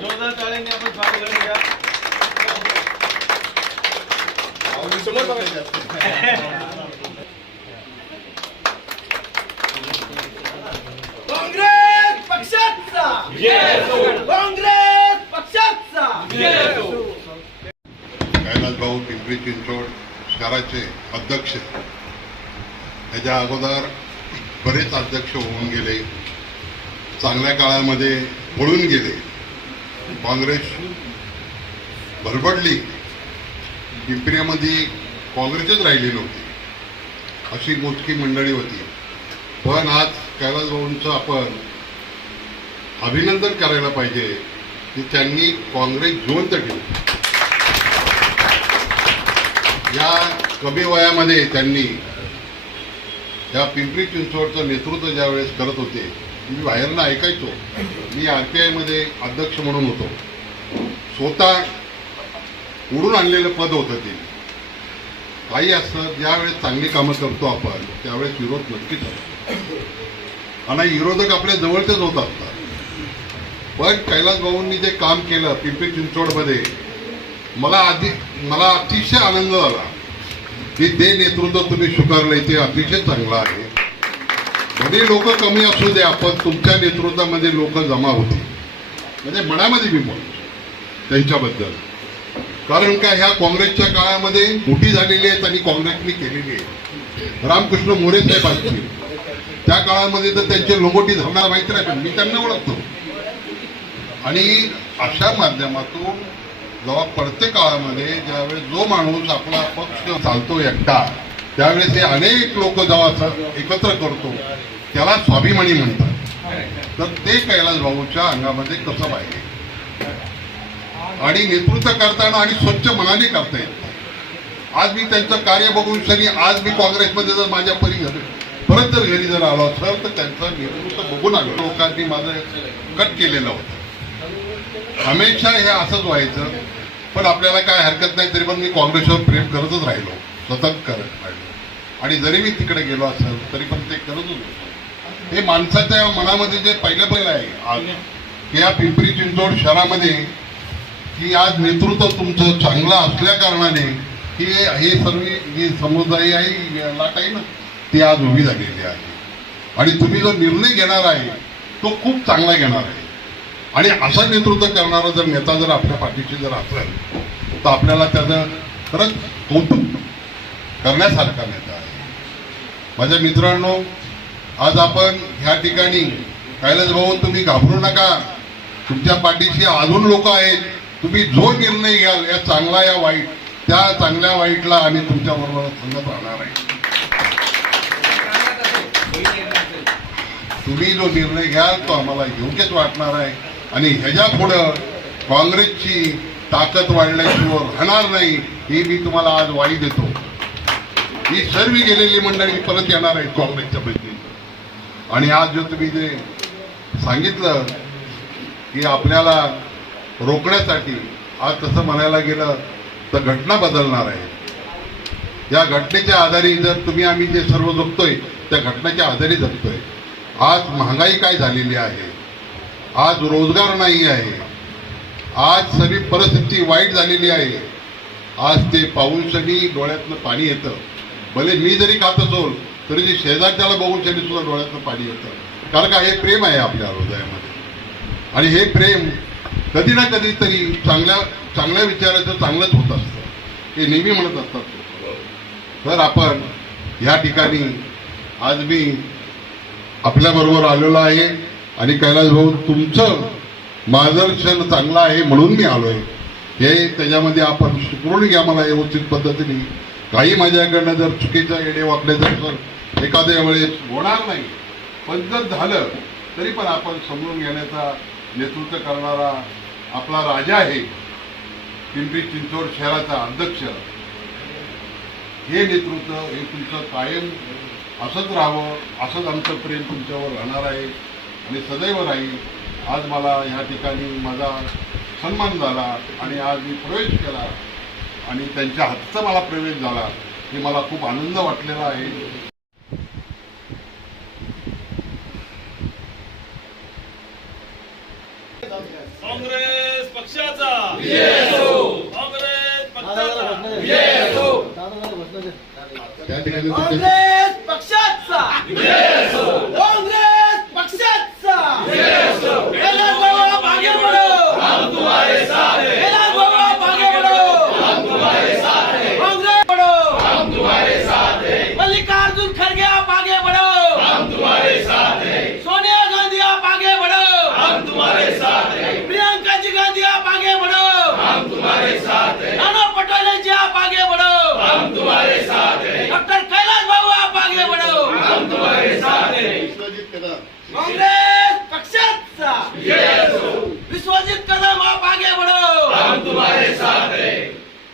जोरदार टाळ्यांनी आपण स्वागत करूया समोर बघा. काँग्रेस पक्षाचा. काँग्रेस पक्षाचा. कैलास भाऊ पिंपरी चिंचवड शहराचे अध्यक्ष. त्याच्या अगोदर बरेच अध्यक्ष होऊन गेले. चांगल्या काळामध्ये पळून गेले. काँग्रेस भरभडली. पिंपऱ्यामध्ये काँग्रेसच राहिली नव्हती. अशी मोजकी मंडळी होती. पण आज कैलासबाबूंचं आपण अभिनंदन करायला पाहिजे की त्यांनी काँग्रेस जिवंत ठेवली या कमी वयामध्ये त्यांनी या पिंपरी चिंचवडचं नेतृत्व ज्यावेळेस करत होते मी बाहेरनं ऐकायचो. मी आर पी आयमध्ये अध्यक्ष म्हणून होतो. स्वतः उडून आणलेलं पद होतं ते. काही असतं ज्यावेळेस चांगली कामं करतो आपण त्यावेळेस विरोध नक्कीच असतो आणि विरोधक आपल्या जवळचेच होत असतात. पण कैलास भाऊंनी जे काम केलं पिंपरी चिंचवडमध्ये मला आधी मला अतिशय आनंद झाला. की ते नेतृत्व तुम्ही स्वीकारलंय ते अतिशय चांगलं आहे. भले लोक कमी असू दे आपण तुमच्या नेतृत्वामध्ये लोक जमा होते म्हणजे मनामध्ये मी बोलतो. त्यांच्याबद्दल. कारण का ह्या काँग्रेसच्या काळामध्ये मोठी झालेली आहेत आणि काँग्रेसने केलेली आहे रामकृष्ण मोरे साहेब असतील. त्या काळामध्ये तर त्यांचे लोगोटी धरणार माहिती नाही पण मी त्यांना ओळखतो. आणि अशा माध्यमातून जेव्हा प्रत्येक काळामध्ये ज्यावेळेस जो माणूस आपला पक्ष चालतो एकटा त्यावेळेस हे अनेक लोक जेव्हा एकत्र करतो ज्याला स्वाभिमानी म्हणतात. तर ते कैलास भाऊच्या अंगामध्ये कसं पाहिजे? आणि नेतृत्व करताना आणि स्वच्छ मनाने करता येत. आज मी त्यांचं कार्य बघून शनी आज मी काँग्रेसमध्ये जर माझ्या परी घरी परत जर घरी जर आलो असेल तर त्यांचं नेतृत्व बघून आलो. लोकांनी माझं कट केलेलं होतं. हमेशा हे असंच व्हायचं. पण आपल्याला काय हरकत नाही तरी पण मी काँग्रेसवर प्रेम करतच राहिलो. सतत करत राहिलो. आणि जरी मी तिकडे गेलो असेल तरी पण ते करतच होतो. हे माणसाच्या मनामध्ये जे पहिलं पहिलं आहे आज की या पिंपरी चिंचवड शहरामध्ये की आज नेतृत्व तुमचं चांगलं असल्या कारणाने की हे सर्व ही समुदाय आहे लाट आहे ना ती आज उभी झालेली आहे. आणि तुम्ही जो निर्णय घेणार आहे तो खूप चांगला घेणार आहे. आणि असं नेतृत्व करणारा जर नेता जर आपल्या पाठीशी जर असेल तर आपल्याला त्याचं खरंच कौतुक करण्यासारखा नेता आहे. माझ्या मित्रांनो आज आपण ह्या ठिकाणी कैलास भाऊ तुम्ही घाबरू नका. तुमच्या पाठीशी अजून लोक आहेत. तुम्ही जो निर्णय घ्याल या चांगला या वाईट त्या चांगल्या वाईटला आम्ही तुमच्या बरोबर सांगत राहणार आहे. तुम्ही जो निर्णय घ्याल तो आम्हाला योग्यच वाटणार आहे. आणि ह्याच्या पुढं काँग्रेसची ताकद वाढल्याशिवाय राहणार नाही ही मी तुम्हाला आज वाई देतो. ही सर्व गेलेली मंडळी परत येणार आहेत काँग्रेसच्या पैकी आणि आज जो तुम्ही जे सांगितलं की आपल्याला रोखण्यासाठी आज तसं म्हणायला गेलं तर घटना बदलणार आहे. या घटनेच्या आधारे जर तुम्ही आम्ही जे सर्व जगतोय त्या घटनेच्या आधारे जगतोय. आज महागाई काय झालेली आहे? आज रोजगार नाही आहे. आज सगळी परिस्थिती वाईट झालेली आहे. आज ते पाऊसनी डोळ्यातनं पाणी येतं. भले मी जरी खात असोल तरी जे शेजारच्याला बघून त्यांनी सुद्धा डोळ्यातनं पाणी येतं. कारण का हे प्रेम आहे आपल्या हृदयामध्ये. आणि हे प्रेम कधी ना कधी तरी चांगल्या चांगल्या विचाराचं चांगलंच होत असतं. हे नेहमी म्हणत असतात तर आपण या ठिकाणी आज मी आपल्याबरोबर आलेलो आहे आणि कैलास भाऊ तुमचं मार्गदर्शन चांगलं आहे म्हणून मी आलो आहे हे त्याच्यामध्ये आपण शिकवून घ्या मला व्यवस्थित पद्धतीने. काही माझ्याकडनं जर चुकीचा येडे वाकले तर एखाद्या वेळेस होणार नाही. पण जर झालं तरी पण आपण समजून घेण्याचा नेतृत्व करणारा आपला राजा आहे पिंपरी चिंचवड शहराचा अध्यक्ष. हे नेतृत्व हे तुमचं कायम असंच राहावं असंच आमचं प्रेम तुमच्यावर राहणार आहे आणि सदैव राहील. आज मला ह्या ठिकाणी माझा सन्मान झाला आणि आज मी प्रवेश केला. आणि त्यांच्या हातचा मला प्रवेश झाला. हे मला खूप आनंद वाटलेला आहे. काँग्रेस पक्षाचा. काँग्रेस पक्षाचा. काँग्रेस पक्षाचा. কংগ্রেস